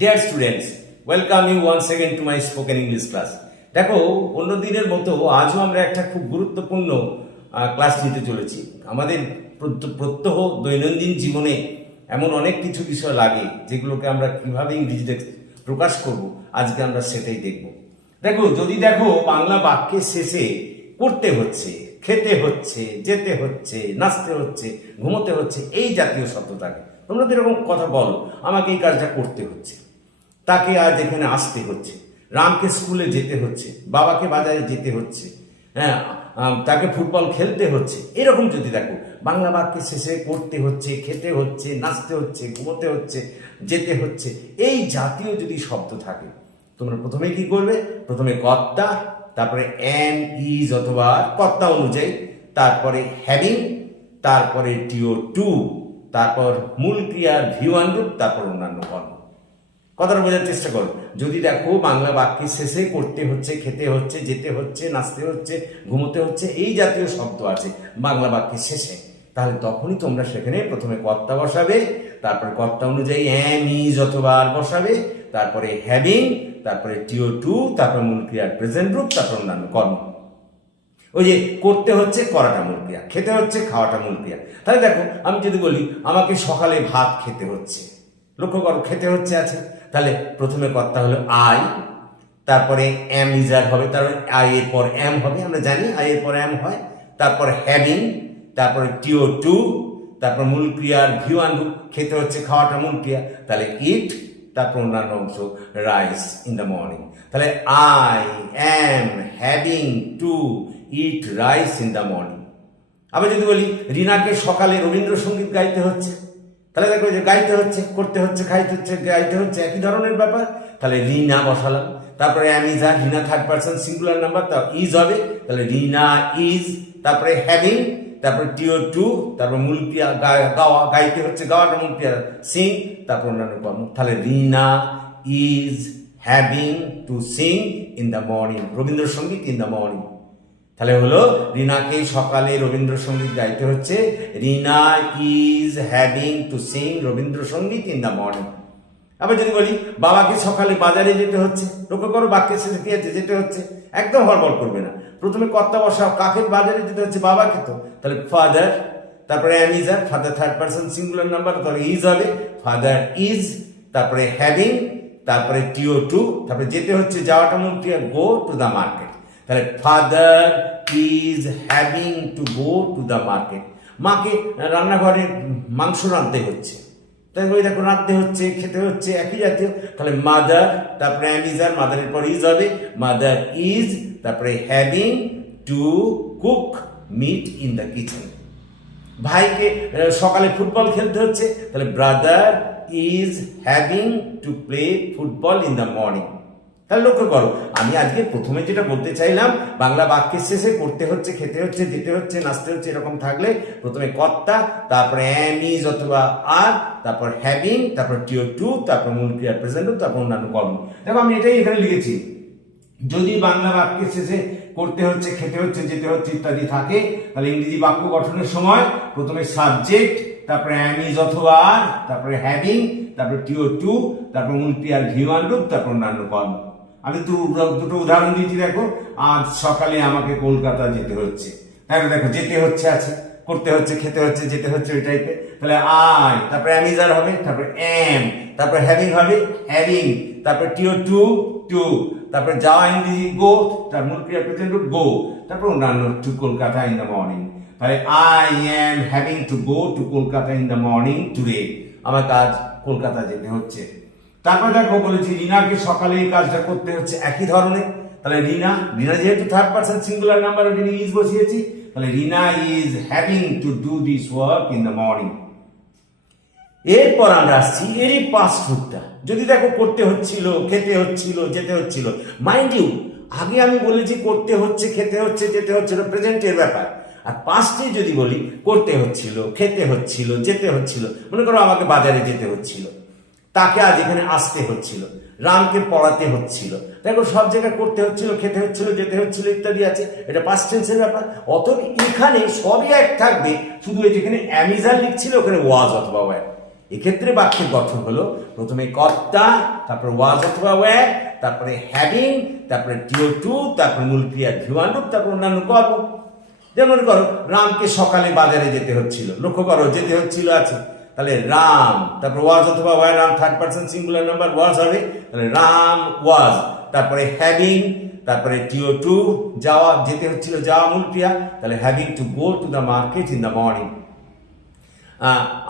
Dear students, welcome you once again to my spoken English class. দেখো অন্য দিনের মতো আজও আমরা একটা খুব গুরুত্বপূর্ণ ক্লাস নিতে চলেছি। আমাদের প্রত্যহ দৈনন্দিন জীবনে এমন অনেক কিছু বিষয় লাগে যেগুলোকে আমরা কিভাবে ইংরেজিতে প্রকাশ করব, আজকে আমরা সেটাই দেখব। যদি দেখো বাংলা বাক্যের শেষে করতে হচ্ছে, খেতে হচ্ছে, যেতে হচ্ছে, নাচতে হচ্ছে, ঘুমোতে হচ্ছে, এই জাতীয় শব্দ থাকে। তোমরা তো এরকম কথা বলো, আমাকে এই কাজটা করতে হচ্ছে, তাকে আজ এখানে আসতে হচ্ছে, রামকে স্কুলে যেতে হচ্ছে, বাবাকে বাজারে যেতে হচ্ছে, হ্যাঁ তাকে ফুটবল খেলতে হচ্ছে। এরকম যদি দেখো বাংলা বাক্যের শেষে করতে হচ্ছে, খেতে হচ্ছে, নাচতে হচ্ছে, ঘুমোতে হচ্ছে, যেতে হচ্ছে, এই জাতীয় যদি শব্দ থাকে, তোমরা প্রথমে কি করবে? প্রথমে কর্তা, তারপরে এম ইজ অথবা কর্তা অনুযায়ী, তারপরে হ্যাভিং, তারপরে টিও টু, তারপর মূল ক্রিয়ার ভিওয়ান রূপ, তারপর অন্যান্য কর্ম। কথাটা বোঝার চেষ্টা করো। যদি দেখো বাংলা বাক্যের শেষে করতে হচ্ছে, খেতে হচ্ছে, যেতে হচ্ছে, নাচতে হচ্ছে, ঘুমোতে হচ্ছে, এই জাতীয় শব্দ আছে বাংলা বাক্যের শেষে, তাহলে তখনই তোমরা সেখানে প্রথমে কর্তা বসাবে, তারপরে কর্তা অনুযায়ী এম ইজ অথবা আর বসাবে, তারপরে হ্যাভিং, তারপরে টিও টু, তারপরে মূল ক্রিয়ার প্রেজেন্ট রূপ, তারপর অন্যান্য কর্ম। ওই যে করতে হচ্ছে, করাটা মূল ক্রিয়া, খেতে হচ্ছে, খাওয়াটা মূল ক্রিয়া। তাহলে দেখো আমি যদি বলি আমাকে সকালে ভাত খেতে হচ্ছে, লক্ষ্য করো খেতে হচ্ছে আছে, তাহলে প্রথমে কর্তা হলো আই, তারপরে এম ইজার হবে, তারপরে আই এর পর এম হবে, আমরা জানি আই এর পর এম হয়, তারপর হ্যাভিং, তারপরে টিও টু, তারপর মূল ক্রিয়ার ভিওয়ান রূপ, খেতে হচ্ছে, খাওয়াটা মূল ক্রিয়া, তাহলে ইট, তারপর অন্যান্য অংশ রাইস ইন দ্য মর্নিং। তাহলে I am having to eat rice in the morning. আবার যদি বলি রিনাকে সকালে রবীন্দ্রসঙ্গীত গাইতে হচ্ছে, তাহলে দেখো যে গাইতে হচ্ছে, করতে হচ্ছে, খাইতে হচ্ছে, গাইতে হচ্ছে, একই ধরনের ব্যাপার। তাহলে রিনা বসালাম, তারপরে am is are, Rina third person singular number, তা ইজ হবে, তাহলে রিনা ইজ, তারপরে হ্যাভিং, তারপরে টিও টু, তারপর মূল ক্রিয়া গাওয়া, গাইতে হচ্ছে, গাওয়াটা মূল ক্রিয়া সিং, তারপর অন্যান্য কর্ম। তাহলে Rina is having to sing in the morning, Rabindrasangeet in the morning. তাহলে হলো রিনাকে সকালে রবীন্দ্রসঙ্গীত গাইতে হচ্ছে, Rina is having to sing Rabindrasangeet in the morning. আবার যদি বলি বাবাকে সকালে বাজারে যেতে হচ্ছে, লক্ষ্য করো বাক্যের শেষে কি আছে, যেতে হচ্ছে, একদম হড়বড় করবে না, প্রথমে কর্তা বসাও, কাকে বাজারে যেতে হচ্ছে, বাবাকে তো, তাহলে ফাদার, তারপরে am is are, father third person singular number, তাহলে ইজ হবে, ফাদার ইজ, তারপরে হ্যাভিং, তারপরে টিও টু, তারপরে যেতে হচ্ছে, যাওয়াটা মূল ক্রিয়া গো টু দ্য মার্কেট। তাহলে father is having to go to the market. মাকে রান্নাঘরে মাংস রাঁধতে হচ্ছে, তাই ওই দেখো রাঁধতে হচ্ছে, খেতে হচ্ছে, একই জাতীয়। তাহলে মাদার, তারপরে এম ইজ আর, মাদারের পর ইজ হবে, মাদার ইজ, তারপরে having to cook meat in the kitchen. ভাইকে সকালে ফুটবল খেলতে হচ্ছে, তাহলে brother is having to play football in the morning. তাহলে লক্ষ্য করো আমি আজকে প্রথমে যেটা বলতে চাইলাম, বাংলা বাক্যের শেষে করতে হচ্ছে, খেতে হচ্ছে, যেতে হচ্ছে, নাচতে হচ্ছে, এরকম থাকলে প্রথমে কর্তা, তারপরে এম ইজ অথবা আর, তারপর হ্যাভিং, তারপর টিও টু, তারপর মূল ক্রিয়ার প্রেজেন্ট, তারপর অন্যান্য কর্ম। দেখো আমি এটাই এখানে লিখেছি, যদি বাংলা বাক্যের শেষে করতে হচ্ছে, খেতে হচ্ছে, যেতে হচ্ছে ইত্যাদি থাকে, তাহলে ইংরেজি বাক্য গঠনের সময় প্রথমে সাবজেক্ট, তারপরে এম ইজ অথবা আর, তারপরে হ্যাভিং, তারপর টিও টু, তারপর মূল ক্রিয়ার ভিওয়ান রূপ, তারপর অন্যান্য কর্ম। আমি দুটো উদাহরণ দিয়েছি, দেখো আজ সকালে আমাকে কলকাতা যেতে হচ্ছে, তাহলে দেখো যেতে হচ্ছে আছে, করতে হচ্ছে, খেতে হচ্ছে, যেতে হচ্ছে, ওই টাইপের। তাহলে আই, তারপরে এম ইজ আর হবে, তারপরে এম, তারপরে হ্যাভিং হবে, হ্যাভিং, তারপরে টিও টু, টু, তারপরে যাওয়া ইংরেজি গো, তার মূল ক্রিয়া প্রেজেন্ট রূপ গো, তারপর অন্যান্য to Kolkata in the morning. তাহলে I am having to go to Kolkata in the morning today, আমার কাজ কলকাতা যেতে হচ্ছে। তারপর দেখো বলেছি রিনাকে সকালে এই কাজটা করতে হচ্ছে, একই ধরনের। তাহলে রিনা, রিনা যেহেতু থার্ড পার্সন সিঙ্গুলার নাম্বার, ওই জন্য ইজ বসিয়েছি, তাহলে Rina is having to do this work in the morning. এরপর আমরা আসছি এরই পাস্ট রূপটা। যদি দেখো করতে হচ্ছিল, খেতে হচ্ছিল, যেতে হচ্ছিল, মাইন্ড ইউ আগে আমি বলেছি করতে হচ্ছে, খেতে হচ্ছে, যেতে হচ্ছিল, প্রেজেন্টের ব্যাপার। আর পাস্টে যদি বলি করতে হচ্ছিল, খেতে হচ্ছিল, যেতে হচ্ছিল, মনে করো আমাকে বাজারে যেতে হচ্ছিল, তাকে আজ এখানে আসতে হচ্ছিল, রামকে পড়াতে হচ্ছিল, দেখো সব জায়গায় করতে হচ্ছিল, খেতে হচ্ছিল, যেতে হচ্ছিল ইত্যাদি আছে, এটা পাস্ট টেন্সের ব্যাপার। অতএব এখানে সবই এক থাকবে, শুধু যেখানে অ্যামিজার লিখছিল ওখানে ওয়াজ অথবা ওয়্যার। এক্ষেত্রে বাক্যের গঠন হলো প্রথমে কর্তা, তারপর ওয়াজ অথবা ওয়্যার, তারপরে হ্যাভিং, তারপরে টিও2, তারপর মূল ক্রিয়া ভিউয়ান রূপ, তারপর অন্যান্য কর্ম। যেমন করো রামকে সকালে বাজারে যেতে হচ্ছিল, লক্ষ্য করো যেতে হচ্ছিল আছে, তাহলে রাম, তারপর ওয়াজ অথবা were, Ram third person singular number, was হবে, তাহলে রাম ওয়াজ, তারপরে হ্যাভিং, তারপরে টিও2, যাওয়া, যেতে হচ্ছিল, যাওয়া মূল ক্রিয়া, তাহলে having to go to the market in the morning.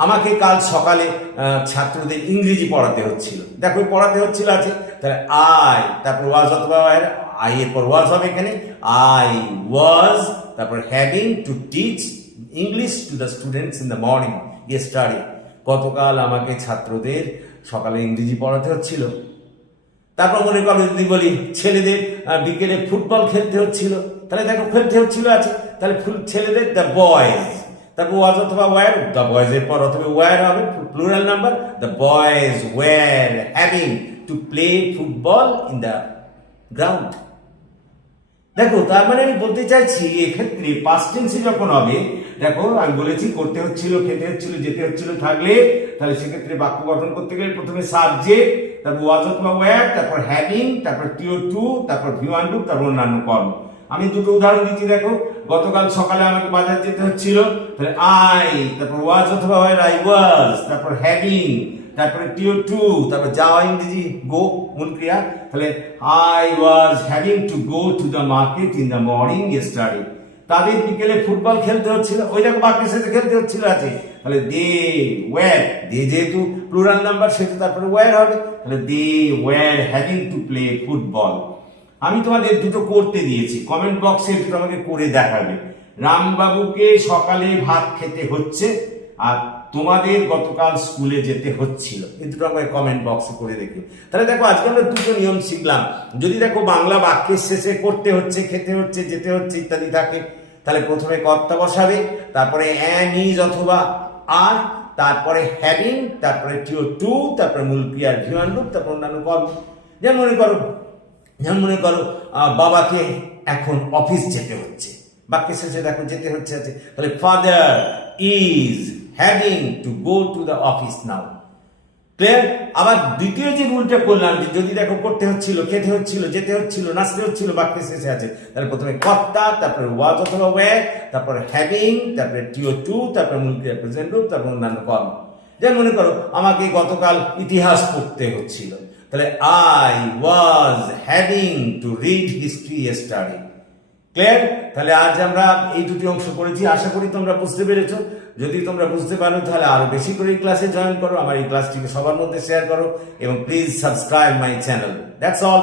আমাকে কাল সকালে ছাত্রদের ইংরেজি পড়াতে হচ্ছিল, দেখো পড়াতে হচ্ছিল আছে, তাহলে আই, তারপর ওয়াজ অথবা ওয়্যার, আই এর পর ওয়াজ হবে এখানে, আই ওয়াজ, তারপর having to teach English to the students in the morning yesterday, গতকাল আমাকে ছাত্রদের সকালে ইংরেজি পড়াতে হচ্ছিল। তারপর মনে করো যদি বলি ছেলেদের বিকেলে ফুটবল খেলতে হচ্ছিল, তাহলে দেখো খেলতে হচ্ছিল আছে, তাহলে ছেলেদের দ্য বয়েজ, তারপর ওয়াজ অথবা ওয়্যার, দ্য বয়েজ এর পর অথবা ওয়্যার হবে plural number, the boys were having to play football in the ground. দেখো তার মানে আমি বলতে চাইছি এক্ষেত্রে পাস্ট টেন্সে যখন হবে, দেখো আমি বলেছি করতে হচ্ছিল, খেতে হচ্ছিল, যেতে হচ্ছিল থাকলে, তাহলে সেক্ষেত্রে বাক্য গঠন করতে গেলে প্রথমে সাবজেক্ট, তারপর ওয়াজ অথবা ওয়্যার, তারপর হ্যাভিং, তারপর টিও2, তারপর ভিউয়ান রূপ, তারপর অন্যান্য কর্ম। আমি দুটো উদাহরণ দিচ্ছি, দেখো গতকাল সকালে আমাকে বাজার যেতে হচ্ছিল, তাহলে আই, তারপর ওয়াজ অথবা ওয়্যার, আই ওয়াজ, তারপর হ্যাভিং, তারপরে টিও2, তারপর যাওয়া ইংরেজি গো মূল ক্রিয়া, তাহলে I was having to go to the market in the morning yesterday, তাদের বিকেলে ফুটবল খেলতে হচ্ছিল, ওই দেখো বাক্যের সাথে খেলতে হচ্ছিল আছে, তাহলে দে ওয়্যার, দে যেহেতু প্লুরাল নাম্বার সেটা তারপরে ওয়্যার হবে, তাহলে they were having to play football. আমি তোমাদের দুটো করতে দিয়েছি, কমেন্ট বক্সে দুটো আমাকে করে দেখাবে। রামবাবুকে সকালে ভাত খেতে হচ্ছে আর তোমাদের গতকাল স্কুলে যেতে হচ্ছিল, এই দুটো আমাকে কমেন্ট বক্সে করে দেখো। তাহলে দেখো আজকে আমরা দুটো নিয়ম শিখলাম। যদি দেখো বাংলা বাক্যের শেষে করতে হচ্ছে, খেতে হচ্ছে, যেতে হচ্ছে ইত্যাদি থাকে, তাহলে প্রথমে কর্তা বসাবে, তারপরে অ্যাম, ইজ অথবা আর, তারপরে হ্যাভিং, তারপরে টিও2, তারপরে মূল ক্রিয়ার ভিউয়ান রূপ, তারপর অন্যান্য কর্ম। যেমন মনে করো বাবাকে এখন অফিস যেতে হচ্ছে, বাক্যের শেষে দেখো যেতে হচ্ছে আছে, তাহলে father is having to go to the office now. Clear? আবার দ্বিতীয় যে রুলটা করলাম, যে যদি দেখো করতে হচ্ছিল, খেতে হচ্ছিল, যেতে হচ্ছিল, নাচতে হচ্ছিল, বাক্যের শেষে আছে, তাহলে প্রথমে কর্তা, তারপরে ওয়াজ অথবা ওয়্যার, তারপরে হ্যাভিং, তারপরে টিও2, তারপরে মূল ক্রিয়া প্রেজেন্ট রূপ, তারপর অন্যান্য কর্ম। যেমন মনে করো আমাকে গতকাল ইতিহাস পড়তে হচ্ছিল, তাহলে I was having to read history yesterday. Clear? তাহলে আজ আমরা এই দুটি অংশ করেছি, আশা করি তোমরা বুঝতে পেরেছো। যদি তোমরা বুঝতে পারো তাহলে আরো বেশি করে এই ক্লাসে জয়েন করো, আমার এই ক্লাসটিকে সবার মধ্যে শেয়ার করো এবং please subscribe my channel. That's all.